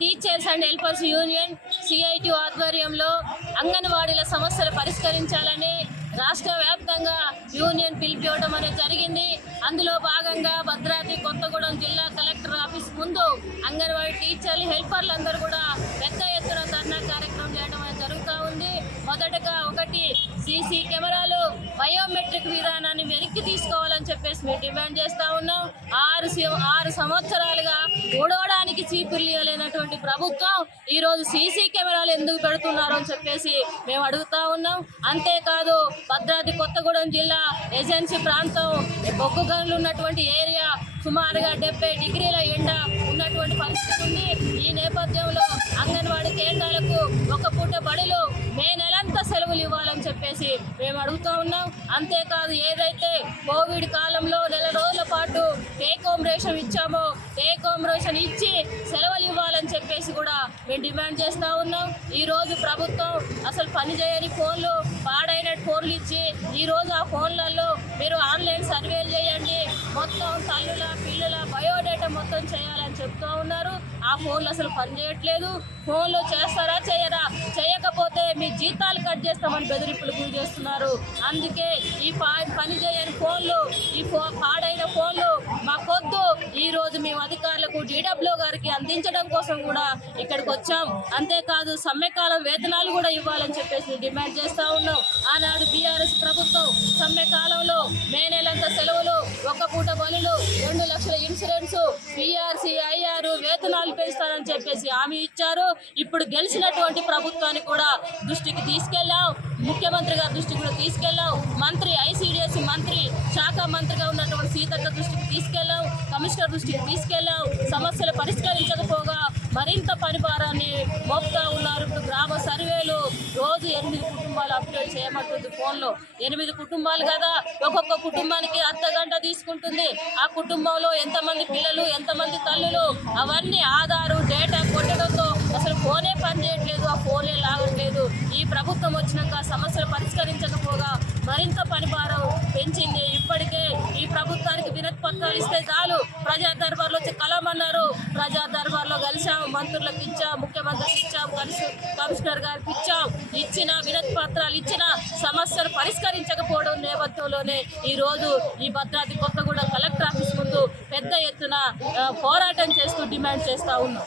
Teachers and helpers union CIT ఆధ్వర్యంలో అంగన్వాడీల సమస్యలు పరిష్కరించాలని రాష్ట్ర వ్యాప్తంగా యూనియన్ పిలిపివ్వడం అనేది జరిగింది. అందులో భాగంగా భద్రాద్రి కొత్తగూడెం జిల్లా కలెక్టర్ ఆఫీస్ ముందు అంగన్వాడీ టీచర్లు హెల్పర్లు అందరూ కూడా పెద్ద ఎత్తున ధర్నా కార్యక్రమం చేయడం అనేది జరుగుతూ ఉంది. మొదటగా ఒకటి సీసీ కెమెరాలు బయోమెట్రిక్ విధానాన్ని వెనక్కి తీసుకోవాలని చెప్పేసి మేము డిమాండ్ చేస్తూ ఉన్నాం. 6 సంవత్సరాలుగా ఓడవడానికి చీపుర్లు ఇవ్వలేనటువంటి ప్రభుత్వం ఈరోజు సీసీ కెమెరాలు ఎందుకు పెడుతున్నారు అని చెప్పేసి మేము అడుగుతా ఉన్నాం. అంతేకాదు భద్రాద్రి కొత్తగూడెం జిల్లా ఏజెన్సీ ప్రాంతం బొగ్గు గనులు ఉన్నటువంటి ఏరియా సుమారుగా 70 డిగ్రీల ఎండ ఉన్నటువంటి పరిస్థితి ఉంది. ఈ నేపథ్యంలో అంగన్వాడీ కేంద్రాలకు ఒక పూట బడులు మే నెలంతా సెలవులు ఇవ్వాలని చెప్పేసి మేము అడుగుతూ ఉన్నాం. అంతేకాదు ఏదైతే కోవిడ్ కాలంలో 1 నెల రోజుల పాటు టేక్ హోమ్ రేషన్ ఇచ్చామో టేక్ హోమ్ రేషన్ ఇచ్చి సెలవులు ఇవ్వాలని చెప్పేసి కూడా మేము డిమాండ్ చేస్తూ ఉన్నాం. ఈరోజు ప్రభుత్వం అసలు పనిచేయని ఫోన్లు పాడైన ఫోన్లు ఇచ్చి ఈరోజు ఆ ఫోన్లలో మీరు ఆన్లైన్ సర్వేలు చేయండి, మొత్తం తల్లుల పిల్లల బయోడేటా మొత్తం చేయాలని చెప్తూ ఉన్నారు. ఆ ఫోన్లు అసలు పనిచేయట్లేదు. ఫోన్లు చేస్తారా చేయరా, చేయకపోతే మీ జీతాలు కట్ చేస్తామని బెదిరింపులు గురి చేస్తున్నారు. అందుకే ఈ పని చేయని ఫోన్లు, ఈ పాడైన ఫోన్లు మాకొద్దు. ఈరోజు మేము అధికారులకు DWO గారికి అందించడం కోసం కూడా ఇక్కడికి వచ్చాం. అంతేకాదు సమ్మెకాలం వేతనాలు కూడా ఇవ్వాలని చెప్పేసి డిమాండ్ చేస్తూ ఉన్నాం. ఆనాడు బీఆర్ఎస్ ప్రభుత్వం సమ్మెకాలంలో మే నెలంతా సెలవులు, ఒక పూట బలులు, 2 లక్షల ఇన్సూరెన్స్, PRC, IR వేతనాలు పెంచుతారని చెప్పేసి హామీ ఇచ్చారు. ఇప్పుడు గెలిచినటువంటి ప్రభుత్వాన్ని కూడా దృష్టికి తీసుకెళ్లాం, ముఖ్యమంత్రి గారి దృష్టికి కూడా తీసుకెళ్లాం, మంత్రి ICDS మంత్రి శాఖ మంత్రిగా ఉన్నటువంటి సీతక్క దృష్టికి తీసుకెళ్లాం, కమిషనర్ దృష్టికి తీసుకెళ్లాం. సమస్యలు పరిష్కరించకపోగా మరింత పనిభారాన్ని మోపుతా ఉన్నారు. ఇప్పుడు గ్రామ సర్వేలు రోజు 8 కుటుంబాలు అప్డేట్ చేయమంటుంది ఫోన్లో. 8 కుటుంబాలు కదా, ఒక్కొక్క కుటుంబానికి అర్ధగంట తీసుకుంటుంది. ఆ కుటుంబంలో ఎంతమంది పిల్లలు, ఎంతమంది తల్లులు, అవన్నీ ఆధారు డేటా కొట్టడంతో అసలు ఫోనే పనిచేయట్లేదు, ఆ ఫోనే లాగట్లేదు. ఈ ప్రభుత్వం వచ్చినాక సమస్యలు పరిష్కరించకపోగా మరింత పనిభారం పెంచింది. ఇప్పటికే ఈ ప్రభుత్వానికి వినతి పత్రాలు ఇస్తే చాలు, ప్రజా దర్బార్లో వచ్చి కలమన్నారు. ప్రజా దర్బార్లో కలిసాం, మంత్రులకు ఇచ్చాం, ముఖ్యమంత్రికి ఇచ్చాం, కమిషనర్ గారికి ఇచ్చాం. ఇచ్చిన వినతి పత్రాలు ఇచ్చిన సమస్యలు పరిష్కరించకపోవడం నేపథ్యంలోనే ఈరోజు ఈ భద్రాద్రి కొత్తగూడెం కలెక్టర్ ఆఫీస్ ముందు పెద్ద ఎత్తున పోరాటం చేస్తూ డిమాండ్ చేస్తూ ఉన్నాం.